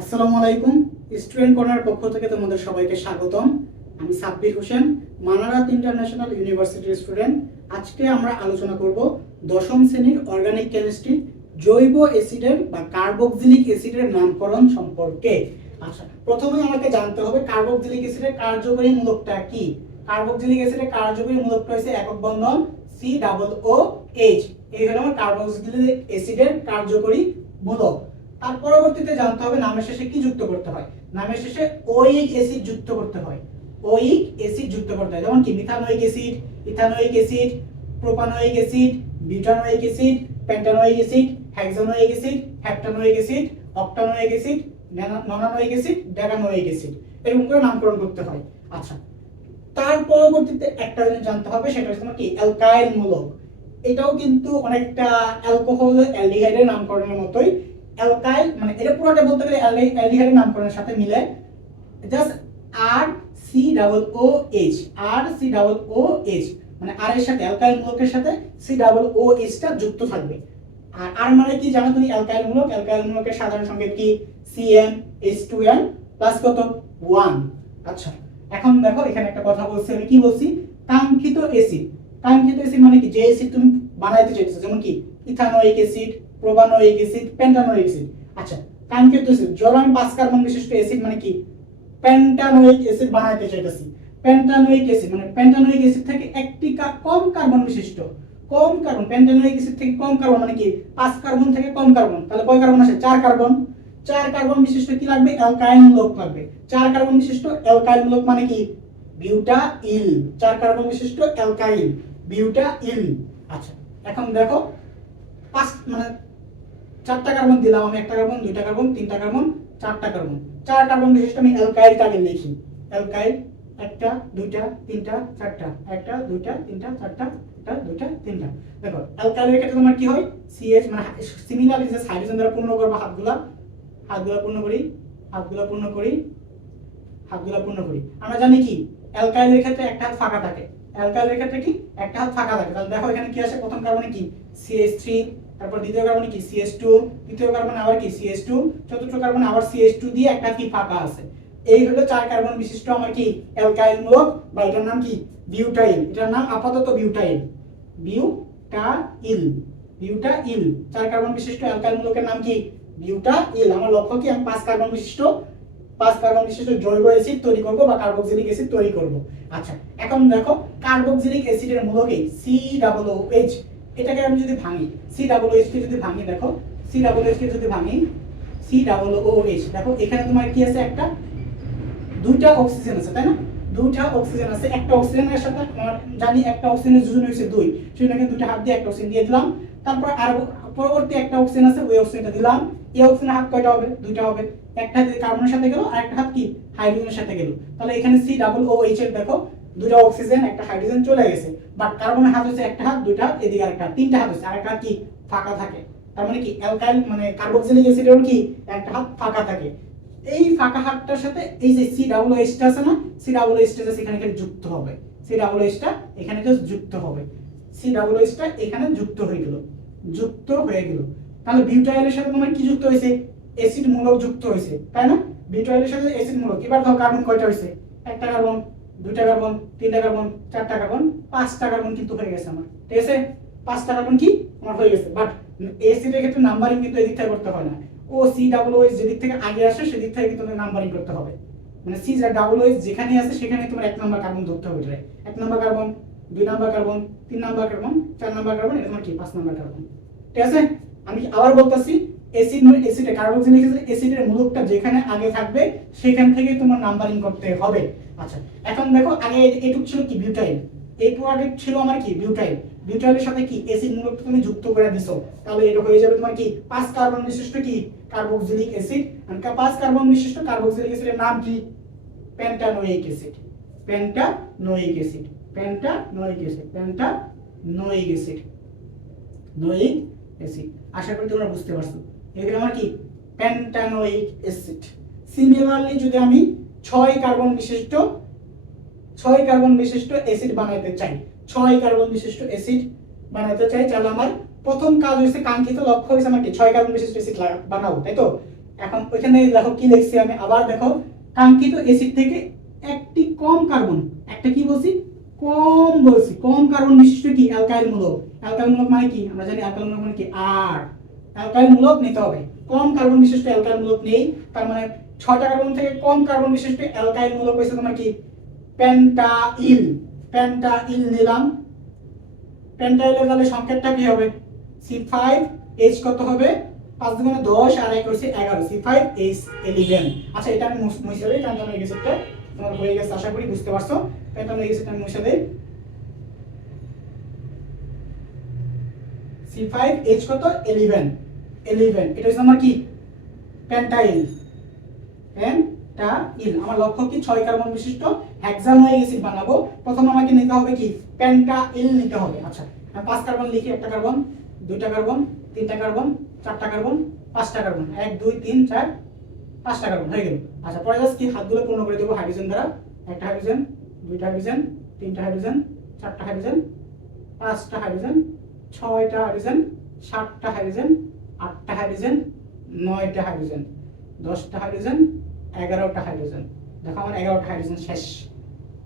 আসসালামু আলাইকুম। Student corner পক্ষ থেকে তোমাদের সবাইকে স্বাগতম। আমি সাব্বির হোসেন, মানারাত ইন্টারন্যাশনাল ইউনিভার্সিটির স্টুডেন্ট। আজকে আমরা আলোচনা করব দশম শ্রেণির অর্গানিক কেমিস্ট্রি, জৈব অ্যাসিডের বা কার্বক্সিলিক অ্যাসিডের নামকরণ সম্পর্কে। আচ্ছা প্রথমে আমাকে জানতে হবে কার্বক্সিলিক অ্যাসিডের কার্যকরী মূলকটা কি? কার্বক্সিলিক অ্যাসিডের কার্যকরী মূলকটা হচ্ছে একক বন্ধন সি ডাবল ও এইচ এই হলো আমার কার্বক্সিলিক অ্যাসিডের কার্যকরী মূলক তার পরবর্তীতে জানতে হবে নামের শেষে কি যুক্ত করতে হয়। নামের শেষে ওইক অ্যাসিড যুক্ত করতে হয়। ওইক অ্যাসিড যুক্ত করতে হয়। যেমন কি methanoic acid, ethanoic acid, propanoic acid, butanoic acid pentanoic acid hexanoic acid heptanoic acid, octanoic acid nonanoic acid decanoic acid. এরকম করে নামকরণ করতে হয়। আচ্ছা তার পরবর্তীতে একটা জিনিস জানতে হবে, সেটা হচ্ছে কি অ্যালকাইল মূলক। এটাও কিন্তু অনেকটা অ্যালকোহল অ্যালডিহাইডের নামকরণের মতোই। অ্যালকাইল মানে এটা পুরোটা বলতে গেলে অ্যালডিহাইডের নামকরণের সাথে মিলে। Just R C double O H R C double O H মানে আর এর সাথে, অ্যালকাইল মূলকের সাথে সি ডাবল ও এইচটা যুক্ত থাকবে। আর আর মানে কি জানো তুমি? অ্যালকাইল মূলক। অ্যালকাইল মূলকের সাধারণ সংকেত কি? C N H two N plus কত? ওয়ান আচ্ছা এখন দেখো, এখানে একটা কথা বলছি, আমি কি বলছি? কাঙ্ক্ষিত অ্যাসিড কাঙ্ক্ষিত অ্যাসিড মানে কি? যে অ্যাসিড তুমি বানাইতে চাইছো যেমন কি? Ethanoic acid propanoic acid pentanoic acid আচ্ছা কাঙ্ক্ষিত অ্যাসিড ধরো আমি পাঁচ কার্বন বিশিষ্ট অ্যাসিড মানে কি? পেন্টানোয়িক অ্যাসিড বানাইতে চাইতেছি। পেন্টানোইক অ্যাসিড মানে পেন্টানোয়িক অ্যাসিড থেকে একটি কম কার্বন বিশিষ্ট। কম কার্বন পেন্টানোইক অ্যাসিড থেকে কম কার্বন মানে কি? পাঁচ কার্বন থেকে কম কার্বন তাহলে কয় কার্বন আসে? চার কার্বন চার কার্বন বিশিষ্ট কি লাগবে? অ্যালকাইল লোক লাগবে। চার কার্বন বিশিষ্ট অ্যালকাইন মূলক মানে কি? বিউটা ইল। চার কার্বন বিশিষ্ট অ্যালকাইল বিউটা ইল। আচ্ছা এখন দেখো, পাঁচ মানে চারটা কার্বন দিলাম, আমি একটা কার্বন দুইটা কার্বন তিনটা কার্বন চারটা কার্বন চার কার্বন বিশিষ্ট আমি অ্যালকাইলটাকে লিখি। অ্যালকাইল একটা, দুইটা, তিনটা, চারটা। একটা, দুইটা, তিনটা, চারটা, একটা, দুইটা, তিনটা। দেখো অ্যালকাইলের ক্ষেত্রে তোমার কি হয়? সিএইচ মানে সিমিলার যে হাইড্রোজেন দ্বারা পূর্ণ করব, হাতগুলা হাতগুলা পূর্ণ করি, হাতগুলা পূর্ণ করি, হাতগুলা পূর্ণ করি। আমরা জানি কি? অ্যালকাইলের ক্ষেত্রে একটা হাত ফাঁকা থাকে। অ্যালকাইলের ক্ষেত্রে কি? একটা হাত ফাঁকা থাকে। তাহলে দেখো এখানে কি আসে? প্রথম কার্বনে কি? CH3 তারপর দ্বিতীয় কার্বনে কি? CH2 তৃতীয় কার্বনে আবার কি? CH2 চতুর্থ কার্বনে আবার CH2 দিয়ে একটা কি ফাঁকা আছে। এই হলো চার কার্বন বিশিষ্ট আমার কি? অ্যালকাইল মূলক বা এটার নাম কি? বিউটাইল। এটার নাম আপাতত বিউটাইল। বিউটাইল। বিউটাইল। চার কার্বন বিশিষ্ট অ্যালকাইল মূলকের নাম কি? বিউটাইল। আমার লক্ষ্য কি? আমি পাঁচ কার্বন বিশিষ্ট, পাঁচ কার্বন বিশিষ্ট জৈব অ্যাসিড তৈরি করব বা কার্বক্সিলিক অ্যাসিড তৈরি করব। আচ্ছা এখন দেখো কার্বক্সিলিক অ্যাসিডের মূলকে সি ডাবল এইচ এটাকে আমি যদি ভাঙি সি ডাবল এইচ কে যদি ভাঙি, দেখো সি ডাবল এইচ কে যদি ভাঙি সি ডাবল ও দেখো, এখানে তোমার কি আছে একটা? দুইটা অক্সিজেন আছে, তাই না? দুইটা অক্সিজেন আছে, একটা অক্সিজেনের সাথে আমার জানি একটা অক্সিজেনের যোজন হয়েছে দুই সেটাকে দুইটা হাত দিয়ে একটা অক্সিজেন দিয়ে দিলাম। তারপর আর পরবর্তী একটা অক্সিজেন আছে, ওই অক্সিজেনটা দিলাম। এই অক্সিজেনের হাত কয়টা হবে? দুইটা হবে। একটা হাত কার্বনের সাথে গেল, আর একটা হাত কি? হাইড্রোজেনের সাথে গেল। তাহলে এখানে সি ডাবল ও এইচ এর, দেখো দুইটা অক্সিজেন একটা হাইড্রোজেন চলে গেছে। বাট কার্বনের হাত হচ্ছে একটা হাত, দুইটা হাত এদিকে আরেকটা তিনটা হাত হচ্ছে। আরেকটা কি? ফাঁকা থাকে। তার মানে কি? অ্যালকাইল মানে কার্বক্সিলিক অ্যাসিডের কি? একটা হাত ফাঁকা থাকে। এই ফাঁকা হাতটার সাথে এই যে সি ডাবল এইচটা আছে না সি ডাবল এইচটা এখানে খালি যুক্ত হবে। সি ডাবল এইচটা এখানে জাস্ট যুক্ত হবে। সি ডাবল এইচটা এখানে যুক্ত হয়ে গেল। যুক্ত হয়ে গেল। তাহলে বিউটাইলের সাথে তোমার কি যুক্ত হয়েছে? অ্যাসিড মূলক যুক্ত হয়েছে। তাই না? বিউটাইলের সাথে অ্যাসিড মূলক এবার ধর কার্বন কয়টা হয়েছে? একটা কার্বন দুইটা কার্বন তিনটা কার্বন চারটা কার্বন পাঁচটা কার্বন কিন্তু হয়ে গেছে আমার। ঠিক আছে? পাঁচটা কার্বন কি? আমার হয়ে গেছে। বাট অ্যাসিডের ক্ষেত্রে নাম্বারিং কিন্তু এদিক থেকে করতে হয় না। ও সি ডাবল ওএস যেদিক থেকে আগে আসে, সেদিক থেকে কিন্তু নাম্বারিং করতে হবে। মানে সি ডাবল ওএস যেখানে আছে সেখানে তোমার এক নাম্বার কার্বন ধরতে হবে এটারে। এক নাম্বার কার্বন দুই নাম্বার কার্বন তিন নাম্বার কার্বন চার নাম্বার কার্বন এটা তোমার কি? পাঁচ নাম্বার কার্বন ঠিক আছে? আমি আবার বলতাছি অ্যাসিড অ্যাসিডে কার্বক্সিলিক অ্যাসিডের মূলকটা যেখানে আগে থাকবে, সেখান থেকে তোমার নাম্বারিং করতে হবে। আচ্ছা এখন দেখো, আগে এটুক ছিল কি? বিউটাইল এই প্রোডাক্ট ছিল আমার কি? বিউটাইল বিউটাইলের সাথে কি অ্যাসিড মূলকটা তুমি যুক্ত করে দিছো? তাহলে এটা হয়ে যাবে তোমার কি? পাঁচ কার্বন বিশিষ্ট কি? কার্বক্সিলিক অ্যাসিড আর পাঁচ কার্বন বিশিষ্ট কার্বক্সিলিক অ্যাসিডের নাম কি? Pentanoic acid pentanoic acid pentanoic acid pentanoic acid noic acid আশা করি তোমরা বুঝতে পারছ। এগুলো আমার কি? পেন্টানোইক অ্যাসিড সিমিলারলি যদি আমি ছয় কার্বন বিশিষ্ট, ছয় কার্বন বিশিষ্ট অ্যাসিড বানাইতে চাই, ছয় কার্বন বিশিষ্ট অ্যাসিড বানাইতে চাই, তাহলে আমার প্রথম কাজ হয়েছে কাঙ্ক্ষিত লক্ষ্য হয়েছে আমার কি? ছয় কার্বন বিশিষ্ট অ্যাসিড বানাবো তাই তো? এখন ওইখানে দেখো কি লিখছি আমি, আবার দেখো, কাঙ্ক্ষিত অ্যাসিড থেকে একটি কম কার্বন একটা কি বলছি? কম বলছি। কম কার্বন বিশিষ্ট কি? অ্যালকাইল মূলক। অ্যালকাইল মূলক মানে কি? আমরা জানি অ্যালকাইল মূলক মানে কি? আর অ্যালকাইল মূলক নিতে হবে। কম কার্বন বিশিষ্ট অ্যালকাইল মূলক নেই, তার মানে ছয়টা কার্বন থেকে কম কার্বন বিশিষ্ট অ্যালকাইল মূলক হয়েছে তোমার কি? পেন্টাইল পেন্টাইল নিলাম। পেন্টাইলের তাহলে সংকেতটা কি হবে? সি ফাইভ এইচ কত হবে? পাঁচ দুগুণে দশ আর এক হচ্ছে এগারো সি ফাইভ এইচ ইলেভেন আচ্ছা এটা আমি মুছ- দিই কারণ আমার এক্সিটটা তোমার হয়ে গেছে, আশা করি বুঝতে পারছ। এটা আমি এক্সিটটা আমি মুছে দিই। সি ফাইভ এইচ কত? ইলেভেন ইলেভেন এটা হচ্ছে আমার কি? পেন্টাইল পেন্টাইল আমার লক্ষ্য কি? ছয় কার্বন বিশিষ্ট হেক্সানোয়িক অ্যাসিড বানাবো? প্রথম আমাকে নিতে হবে কি? পেন্টাইল নিতে হবে। আচ্ছা পাঁচ কার্বন লিখি, একটা কার্বন, দুইটা কার্বন, তিনটা কার্বন, চারটা কার্বন, পাঁচটা কার্বন। এক, দুই, তিন, চার, পাঁচটা কার্বন। হয়ে গেল। আচ্ছা পরে জাস্ট কি? হাতগুলো পূর্ণ করে দেবো হাইড্রোজেন দ্বারা। একটা হাইড্রোজেন দুইটা হাইড্রোজেন তিনটা হাইড্রোজেন চারটা হাইড্রোজেন পাঁচটা হাইড্রোজেন ছয়টা হাইড্রোজেন সাতটা হাইড্রোজেন আটটা হাইড্রোজেন, নয়টা হাইড্রোজেন, দশটা হাইড্রোজেন, এগারোটা হাইড্রোজেন। দেখো আমার এগারোটা হাইড্রোজেন শেষ।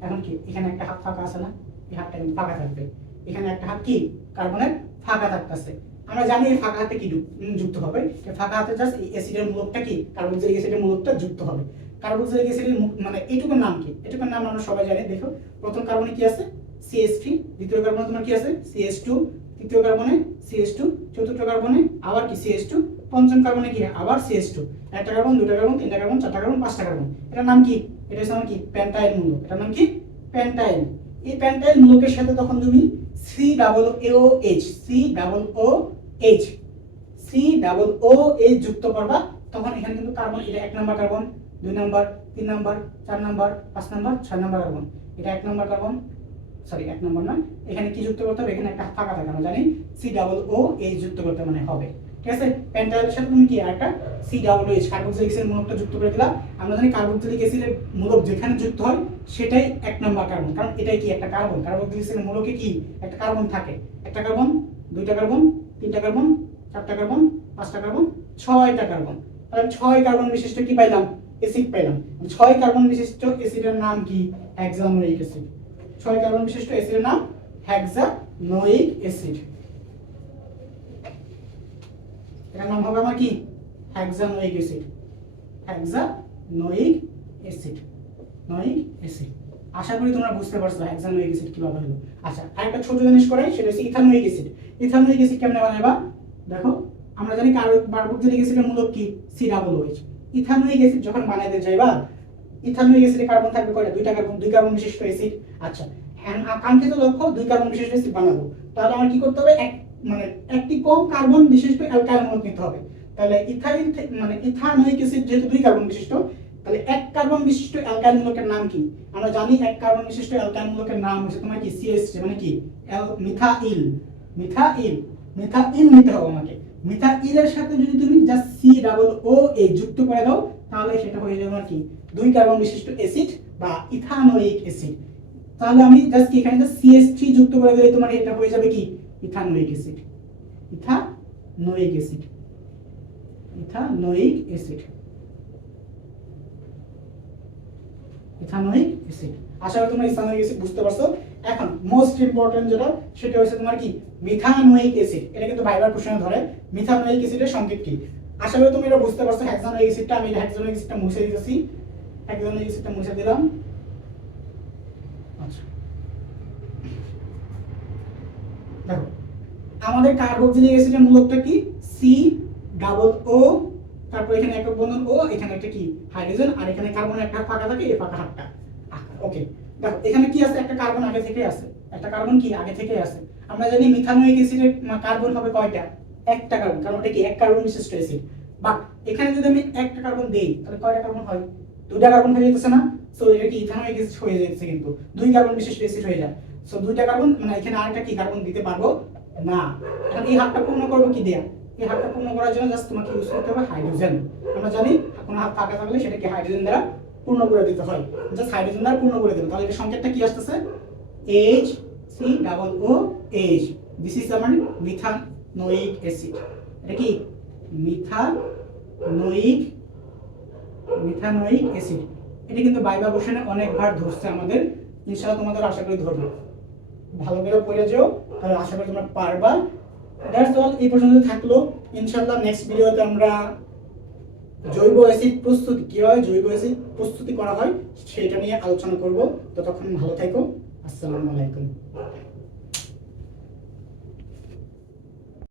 এখন কি? এখানে একটা হাত ফাঁকা আছে না? এই হাতটা কিন্তু ফাঁকা থাকবে। এখানে একটা হাত কি? কার্বনের ফাঁকা থাকতেছে। আমরা জানি এই ফাঁকা হাতে কি যুক- যুক্ত হবে। ফাঁকা হাতে জাস্ট এই অ্যাসিডের মূলকটা কি? কার্বক্সিলিক অ্যাসিডের মূলকটা যুক্ত হবে। কার্বক্সিলিক অ্যাসিডের মানে এইটুকুর নাম কি? এটুকুর নাম আমরা সবাই জানি। দেখো, প্রথম কার্বনে কি আছে? CH3 দ্বিতীয় কার্বনে তোমার কি আছে? CH2 তৃতীয় কার্বনে CH2 চতুর্থ কার্বনে আবার কি সিএস টু পঞ্চম কার্বনে কি আবার সিএস টু একটা কার্বন, দুটা কার্বন, তিনটা কার্বন, চারটা কার্বন, পাঁচটা কার্বন। এটার নাম কি? এটা হচ্ছে কি? পেন্টাইল মূলক এটার নাম কি? প্যান্টাইল এই প্যান্টাইল মূলকের সাথে তখন তুমি C double O H C double O H C double O H যুক্ত করবা, তখন এখানে কিন্তু কার্বন, এটা এক নম্বর কার্বন, দুই নম্বর, তিন নম্বর, চার নম্বর, পাঁচ নম্বর, ছয় নম্বর কার্বন। এটা এক নম্বর কার্বন সরি, এক নম্বর না এখানে কি যুক্ত করতে হবে? এখানে একটা ফাঁকা থাকে, আমরা জানি সি ডাবল ও এইচ যুক্ত করতে মানে হবে। ঠিক আছে? পেন্টাইলের সাথে তুমি কি একটা সি ডাবল এইচ মূলকটা যুক্ত করে দিলা। আমরা জানি মূলক যেখানে যুক্ত হয়, সেটাই এক নম্বর কার্বন কারণ এটাই কি? একটা কার্বন মূলকে কি? একটা কার্বন থাকে। একটা কার্বন দুইটা কার্বন তিনটা কার্বন চারটা কার্বন পাঁচটা কার্বন ছয়টা কার্বন তাহলে ছয় কার্বন বিশিষ্ট কি পাইলাম? অ্যাসিড পাইলাম। ছয় কার্বন বিশিষ্ট অ্যাসিডের নাম কি? হেক্সানোয়িক অ্যাসিড ছয় কার্বন বিশিষ্ট অ্যাসিডের নাম হেক্সানোয়িক অ্যাসিড এটার নাম হবে আমার কি? Hexanoic acid hexanoic acid noic acid আশা করি তোমরা বুঝতে পারছ হেক্সানোয়িক অ্যাসিড কীভাবে হলো। আচ্ছা আরেকটা ছোট জিনিস করাই সেটা হচ্ছে ইথানোয়িক অ্যাসিড ইথানোয়িক অ্যাসিড কেমনে বানাবা দেখো, আমরা জানি কার্বক্সিলিক অ্যাসিডের মূলক কি? C double OH ethanoic acid যখন বানাইতে যাইবা ইথানোয়িক অ্যাসিডে কার্বন থাকবে কয়টা? দুইটা কার্বন দুই কার্বন বিশিষ্ট অ্যাসিড আচ্ছা হ্যাঁ, আকাঙ্ক্ষিত লক্ষ্য দুই কার্বন বানাবো। তাহলে আমার কি করতে হবে? এক মানে একটি কম কার্বন অ্যালকাইল নিতে হবে। তাহলে ইথাইল মানে ইথানোয়িক অ্যাসিড যেহেতু দুই কার্বন বিশিষ্ট তাহলে এক কার্বন বিশিষ্ট অ্যালকাইল মূলকের নাম কি? আমরা জানি এক কার্বন বিশিষ্ট অ্যালকাইল মূলকের নাম হচ্ছে তোমার কি মানে কি? মিথাইল মিথাইল মিথাইল নিতে হবে আমাকে। মিথাইলের সাথে যদি তুমি just C double O A যুক্ত করে দাও তাহলে সেটা হয়ে যাবে আমার কি? দুই কার্বন বিশিষ্ট অ্যাসিড বা ইথানোয়িক অ্যাসিড তাহলে আমি জাস্ট কি এখানে জাস্ট CH3 যুক্ত করে দিলে তোমার এটা হয়ে যাবে কি? Ethanoic acid. Ethanoic acid. Ethanoic acid. Ethanoic acid. আশা করি তোমরা ইথানোয়িক অ্যাসিড বুঝতে পারছ। এখন মোস্ট ইম্পর্টেন্ট যেটা, সেটা হচ্ছে তোমার কি? Methanoic acid. এটা কিন্তু ভাইবার কোশ্চেনে ধরে। মিথানোয়িক অ্যাসিডের সংকেত কি? আশা করি তুমি এটা বুঝতে পারছ। হেক্সানোয়িক অ্যাসিডটা, আমি হেক্সানোয়িক অ্যাসিডটা মুছে দিতেছি। হেক্সানোয়িক অ্যাসিডটা মুছে দিলাম আচ্ছা দেখো, আমাদের কার্বক্সিলিক অ্যাসিডের মূলকটা কি? সি ডাবল ও তারপর এখানে একক বন্ধন ও এখানে একটা কি? হাইড্রোজেন আর এখানে কার্বন একটা ফাঁকা থাকে, এই ফাঁকা হাতটা। ওকে দেখো, এখানে কি আছে? একটা কার্বন আগে থেকে আছে। একটা কার্বন কি? আগে থেকে আছে। আমরা জানি মিথানোয়িক অ্যাসিডের কার্বন হবে কয়টা? একটা কার্বন কারণ ওটা কি? এক কার্বন বিশিষ্ট অ্যাসিড বাট এখানে যদি আমি একটা কার্বন দেই, তাহলে কয়টা কার্বন হয়? দুইটা কার্বন হয়ে যেতেছে না? সো এটা কি? ইথানোয়িক অ্যাসিড হয়ে যাচ্ছে কিন্তু। দুই কার্বন বিশিষ্ট অ্যাসিড হয়ে যায়। সো দুইটা কার্বন মানে এখানে আরেকটা কি কার্বন দিতে পারব? না। এখন এই হাতটা পূর্ণ করব কি দেয়া? এই হাতটা পূর্ণ করার জন্য জাস্ট তোমাকে ইউজ করতে হবে হাইড্রোজেন আমরা জানি কোনো হাত ফাঁকা থাকলে সেটাকে হাইড্রোজেন দ্বারা পূর্ণ করে দিতে হয়। জাস্ট হাইড্রোজেন দ্বারা পূর্ণ করে দেবো। তাহলে এটা সংকেতটা কি আসতেছে? H C double O H this is আমার মিথানোয়িক অ্যাসিড এটা কি? মিথানোয়িক মিথানোয়িক অ্যাসিড এটা কিন্তু বাইবা কোশ্চেনে অনেকবার ধরছে আমাদের। ইনশাআল্লাহ তোমাদের আশা করি ধরবে। ভালো করে পড়ে যেও, তাহলে আশা করি তোমরা পারবা। দ্যাটস অল এই পর্যন্ত থাকল। ইনশাল্লাহ নেক্সট ভিডিওতে আমরা জৈব অ্যাসিড প্রস্তুতি হয় জৈব অ্যাসিড প্রস্তুতি করা হয়, সেটা নিয়ে আলোচনা করব। ততক্ষণ ভালো থেকো। আসসালামু আলাইকুম।